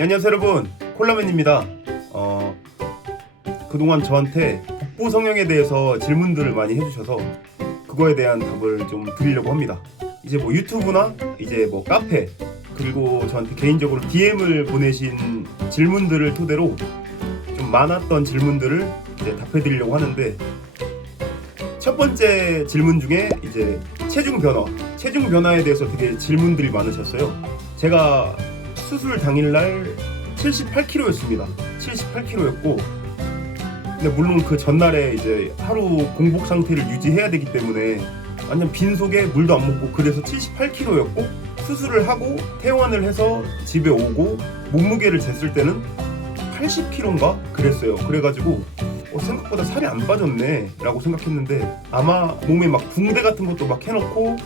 안녕하세요 여러분, 콜라맨입니다. 그동안 저한테 복부 성형에 대해서 질문들을 많이 해주셔서 그거에 대한 답을 좀 드리려고 합니다. 이제 뭐 유튜브나 이제 뭐 카페, 그리고 저한테 개인적으로 DM을 보내신 질문들을 토대로 좀 많았던 질문들을 이제 답해 드리려고 하는데, 첫 번째 질문 중에 이제 체중 변화에 대해서 되게 질문들이 많으셨어요. 제가 수술 당일날 78kg였습니다. 78kg였고, 근데 물론 그 전날에 이제 하루 공복 상태를 유지해야 되기 때문에 완전 빈속에 물도 안 먹고, 그래서 78kg였고, 수술을 하고 퇴원을 해서 집에 오고 몸무게를 쟀을 때는 80kg인가 그랬어요. 그래가지고 생각보다 살이 안 빠졌네 라고 생각했는데, 아마 몸에 막 붕대 같은 것도 막 해놓고,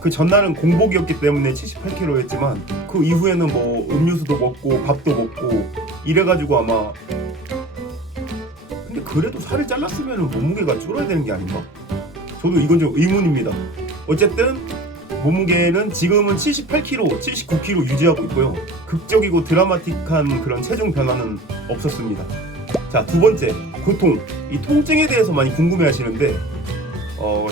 그 전날은 공복이었기 때문에 78kg였지만 그 이후에는 뭐 음료수도 먹고 밥도 먹고 이래가지고 아마, 근데 그래도 살을 잘랐으면 몸무게가 줄어야 되는 게 아닌가? 저도 이건 좀 의문입니다. 어쨌든 몸무게는 지금은 78kg, 79kg 유지하고 있고요. 극적이고 드라마틱한 그런 체중 변화는 없었습니다. 자, 두 번째, 고통. 이 통증에 대해서 많이 궁금해 하시는데,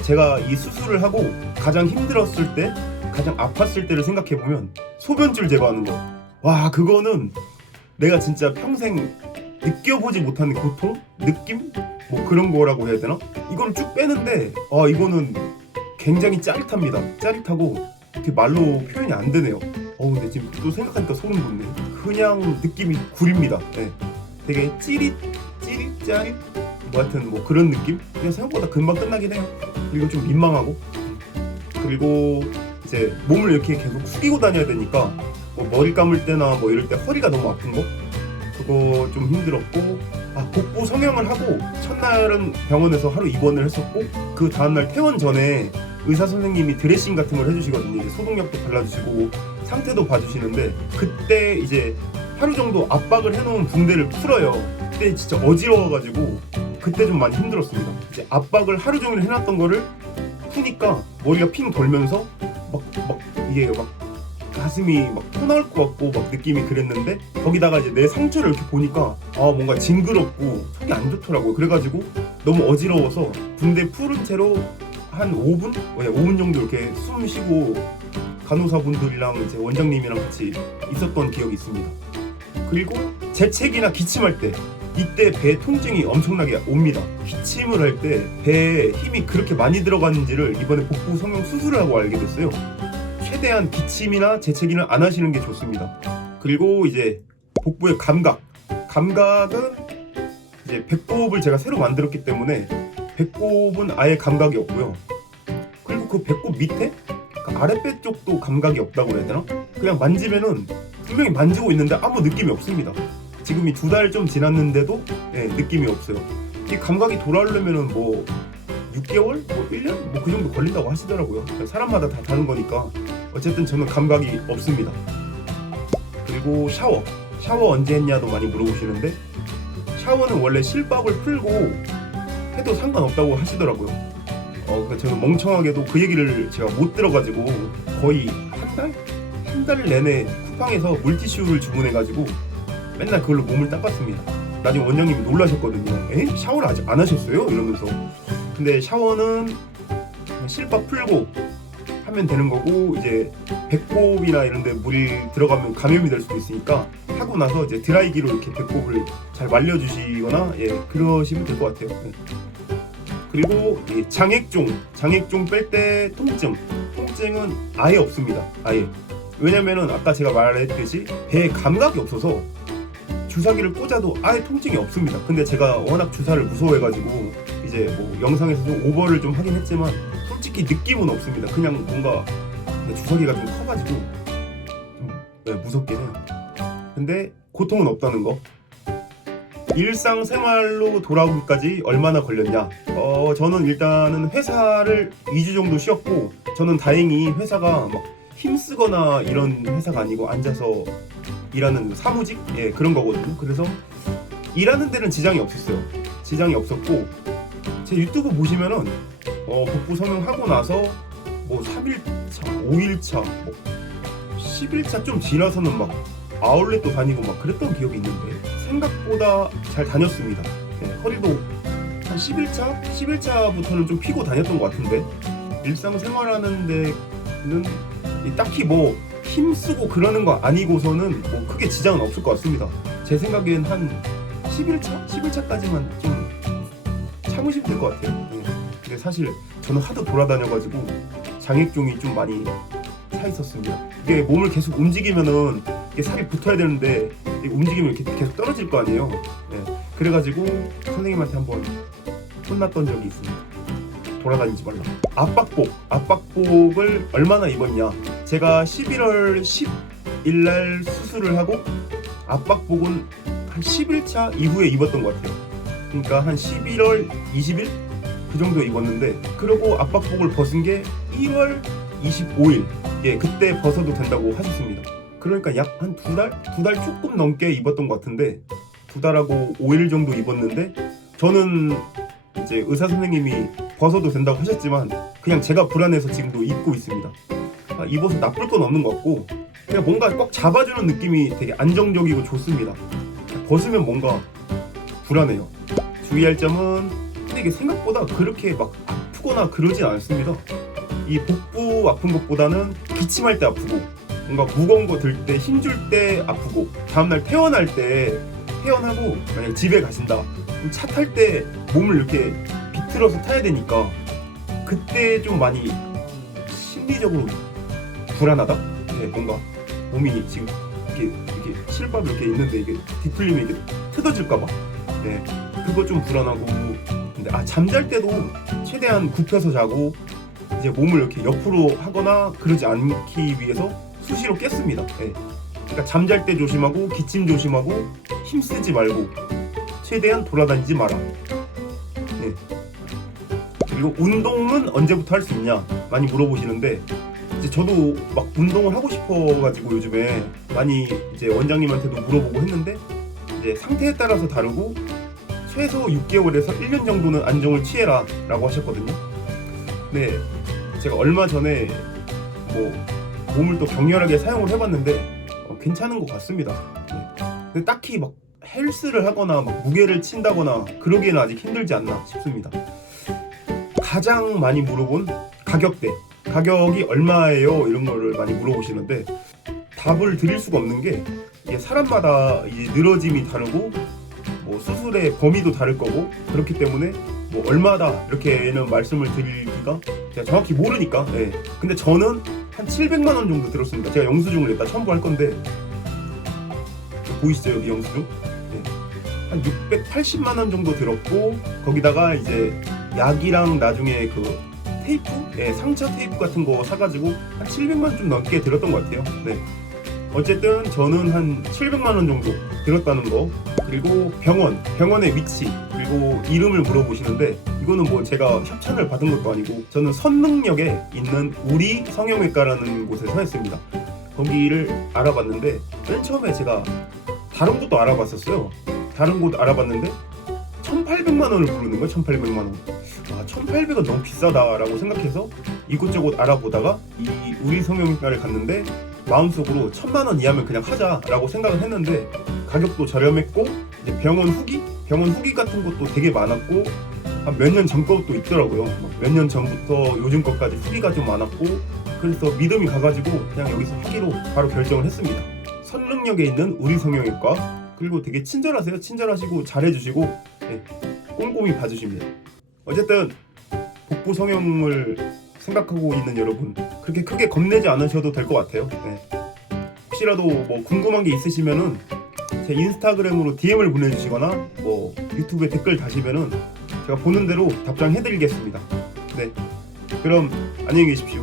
제가 이 수술을 하고 가장 힘들었을 때, 가장 아팠을 때를 생각해보면 소변줄 제거하는 거. 와, 그거는 내가 진짜 평생 느껴보지 못한 고통? 느낌? 뭐 그런 거라고 해야 되나? 이걸 쭉 빼는데 이거는 굉장히 짜릿합니다. 짜릿하고 이렇게 말로 표현이 안 되네요. 근데 지금 또 생각하니까 소름 돋네. 그냥 느낌이 구립니다. 네. 되게 찌릿, 짜릿, 뭐 하여튼 뭐 그런 느낌? 그냥 생각보다 금방 끝나긴 해요. 그리고 좀 민망하고, 그리고 이제 몸을 이렇게 계속 숙이고 다녀야 되니까 뭐 머리 감을 때나 뭐 이럴 때 허리가 너무 아픈 거? 그거 좀 힘들었고, 복부 성형을 하고 첫날은 병원에서 하루 입원을 했었고, 그 다음날 퇴원 전에 의사 선생님이 드레싱 같은 걸 해주시거든요. 이제 소독약도 발라주시고 상태도 봐주시는데, 그때 이제 하루 정도 압박을 해놓은 붕대를 풀어요. 그때 진짜 어지러워가지고 그때 좀 많이 힘들었습니다. 이제 압박을 하루 종일 해놨던 거를 푸니까 머리가 핑 돌면서 막 이게 막 가슴이 막 토나올 것 같고 막 느낌이 그랬는데, 거기다가 이제 내 상처를 이렇게 보니까 뭔가 징그럽고 속이 안 좋더라고요. 그래가지고 너무 어지러워서 붕대 풀은 채로 한 5분? 5분 정도 이렇게 숨 쉬고 간호사분들이랑 이제 원장님이랑 같이 있었던 기억이 있습니다. 그리고 재채기나 기침할 때, 이때 배 통증이 엄청나게 옵니다. 기침을 할 때 배에 힘이 그렇게 많이 들어가는지를 이번에 복부 성형 수술을 하고 알게 됐어요. 최대한 기침이나 재채기는 안 하시는 게 좋습니다. 그리고 이제 복부의 감각은 이제 배꼽을 제가 새로 만들었기 때문에 배꼽은 아예 감각이 없고요. 그리고 그 배꼽 밑에 그 아랫배 쪽도 감각이 없다고 해야 되나? 그냥 만지면은 분명히 만지고 있는데 아무 느낌이 없습니다. 지금이 2달 좀 지났는데도 느낌이 없어요. 이 감각이 돌아오려면은 뭐 6개월? 뭐 1년? 뭐 그 정도 걸린다고 하시더라고요. 사람마다 다 다른 거니까. 어쨌든 저는 감각이 없습니다. 그리고 샤워 언제 했냐도 많이 물어보시는데, 샤워는 원래 실밥을 풀고 해도 상관없다고 하시더라고요. 그러니까 저는 멍청하게도 그 얘기를 제가 못 들어가지고 거의 한 달 내내 쿠팡에서 물티슈를 주문해가지고 맨날 그걸로 몸을 닦았습니다. 나중에 원장님이 놀라셨거든요. 샤워를 아직 안 하셨어요? 이러면서. 근데 샤워는 실밥 풀고 하면 되는 거고, 이제 배꼽이나 이런 데 물이 들어가면 감염이 될 수도 있으니까 하고 나서 이제 드라이기로 이렇게 배꼽을 잘 말려주시거나 그러시면 될 것 같아요. 그리고 장액종 뺄 때 통증은 아예 없습니다. 아예. 왜냐면은 아까 제가 말했듯이 배에 감각이 없어서 주사기를 꽂아도 아예 통증이 없습니다. 근데 제가 워낙 주사를 무서워해가지고 이제 뭐 영상에서도 오버를 좀 하긴 했지만 솔직히 느낌은 없습니다. 그냥 뭔가 주사기가 좀 커가지고 좀 무섭긴 해요. 근데 고통은 없다는 거. 일상생활로 돌아오기까지 얼마나 걸렸냐? 저는 일단은 회사를 2주 정도 쉬었고, 저는 다행히 회사가 막 힘쓰거나 이런 회사가 아니고 앉아서 일하는 사무직? 그런 거거든요. 그래서 일하는 데는 지장이 없었어요. 지장이 없었고, 제 유튜브 보시면은 복부 성형하고 나서 뭐 3일차, 5일차, 뭐 10일차 좀 지나서는 막 아울렛도 다니고 막 그랬던 기억이 있는데 생각보다 잘 다녔습니다. 네, 허리도 한 11차부터는 좀 피고 다녔던 것 같은데 일상생활하는 데는 딱히 뭐 힘쓰고 그러는 거 아니고서는 뭐 크게 지장은 없을 것 같습니다. 제 생각엔 한 11차까지만 좀 참으시면 될 것 같아요. 네. 근데 사실 저는 하도 돌아다녀가지고 장액종이 좀 많이 차 있었습니다. 이게 몸을 계속 움직이면은 이게 살이 붙어야 되는데 움직이면 이렇게 계속 떨어질 거 아니에요. 네. 그래가지고 선생님한테 한번 혼났던 적이 있습니다. 돌아다니지 말라. 압박복을 얼마나 입었냐? 제가 11월 10일 날 수술을 하고 압박복은 한 11차 이후에 입었던 것 같아요. 그러니까 한 11월 20일 그 정도 입었는데 그리고 압박복을 벗은 게 1월 25일 그때 벗어도 된다고 하셨습니다. 그러니까 약 한 두 달 조금 넘게 입었던 것 같은데 2달하고 5일 정도 입었는데 저는 이제 의사 선생님이 벗어도 된다고 하셨지만 그냥 제가 불안해서 지금도 입고 있습니다. 입어서 나쁠 건 없는 것 같고 그냥 뭔가 꼭 잡아주는 느낌이 되게 안정적이고 좋습니다. 벗으면 뭔가 불안해요. 주의할 점은 근데 이게 생각보다 그렇게 막 아프거나 그러진 않습니다. 이 복부 아픈 것보다는 기침할 때 아프고 뭔가 무거운 거 들 때 힘줄 때 아프고 다음날 퇴원하고 만약 집에 가신다 차 탈 때 몸을 이렇게 비틀어서 타야 되니까 그때 좀 많이 심리적으로 불안하다? 네, 뭔가 몸이 지금 이렇게 실밥 이렇게 있는데 이게 뒤틀리면 이게 뜯어질까봐 네, 그거 좀 불안하고 근데 잠잘 때도 최대한 굽혀서 자고 이제 몸을 이렇게 옆으로 하거나 그러지 않기 위해서 수시로 깼습니다. 네. 그러니까 잠잘 때 조심하고 기침 조심하고 힘쓰지 말고 최대한 돌아다니지 마라. 네. 그리고 운동은 언제부터 할 수 있냐 많이 물어보시는데 이제 저도 막 운동을 하고 싶어가지고 요즘에 많이 이제 원장님한테도 물어보고 했는데 이제 상태에 따라서 다르고 최소 6개월에서 1년 정도는 안정을 취해라 라고 하셨거든요. 네, 제가 얼마 전에 뭐 몸을 또 격렬하게 사용을 해봤는데 괜찮은 것 같습니다. 네. 근데 딱히 막 헬스를 하거나 막 무게를 친다거나 그러기에는 아직 힘들지 않나 싶습니다. 가장 많이 물어본 가격대, 가격이 얼마예요? 이런 거를 많이 물어보시는데 답을 드릴 수가 없는 게 이게 사람마다 이제 늘어짐이 다르고 뭐 수술의 범위도 다를 거고 그렇기 때문에 뭐 얼마다 이렇게는 말씀을 드리기가 제가 정확히 모르니까. 네. 근데 저는 한 700만 원 정도 들었습니다. 제가 영수증을 일단 첨부할 건데 보이시죠 여기 영수증? 네. 한 680만 원 정도 들었고 거기다가 이제 약이랑 나중에 그 테이프? 네, 상처 테이프 같은 거 사가지고 한 700만 원 좀 넘게 들었던 것 같아요. 네. 어쨌든 저는 한 700만 원 정도 들었다는 거 그리고 병원의 위치 그리고 이름을 물어보시는데 이거는 뭐 제가 협찬을 받은 것도 아니고 저는 선릉역에 있는 우리 성형외과라는 곳에서 했습니다. 거기를 알아봤는데 맨 처음에 제가 다른 곳도 알아봤었어요. 다른 곳 알아봤는데 1,800만 원을 부르는 거예요. 1,800만 원. 1,800원 너무 비싸다라고 생각해서 이곳저곳 알아보다가 이 우리 성형외과를 갔는데 마음속으로 1,000만 원 이하면 그냥 하자라고 생각을 했는데 가격도 저렴했고 이제 병원 후기 같은 것도 되게 많았고 한 몇 년 전 것도 있더라고요. 몇 년 전부터 요즘 것까지 후기가 좀 많았고 그래서 믿음이 가가지고 그냥 여기서 하기로 바로 결정을 했습니다. 선릉역에 있는 우리 성형외과 그리고 되게 친절하세요. 친절하시고 잘해주시고 네, 꼼꼼히 봐주십니다. 어쨌든 복부 성형을 생각하고 있는 여러분 그렇게 크게 겁내지 않으셔도 될 것 같아요. 네. 혹시라도 뭐 궁금한 게 있으시면은 제 인스타그램으로 DM을 보내주시거나 뭐 유튜브에 댓글 다시면은 제가 보는 대로 답장해드리겠습니다. 네, 그럼 안녕히 계십시오.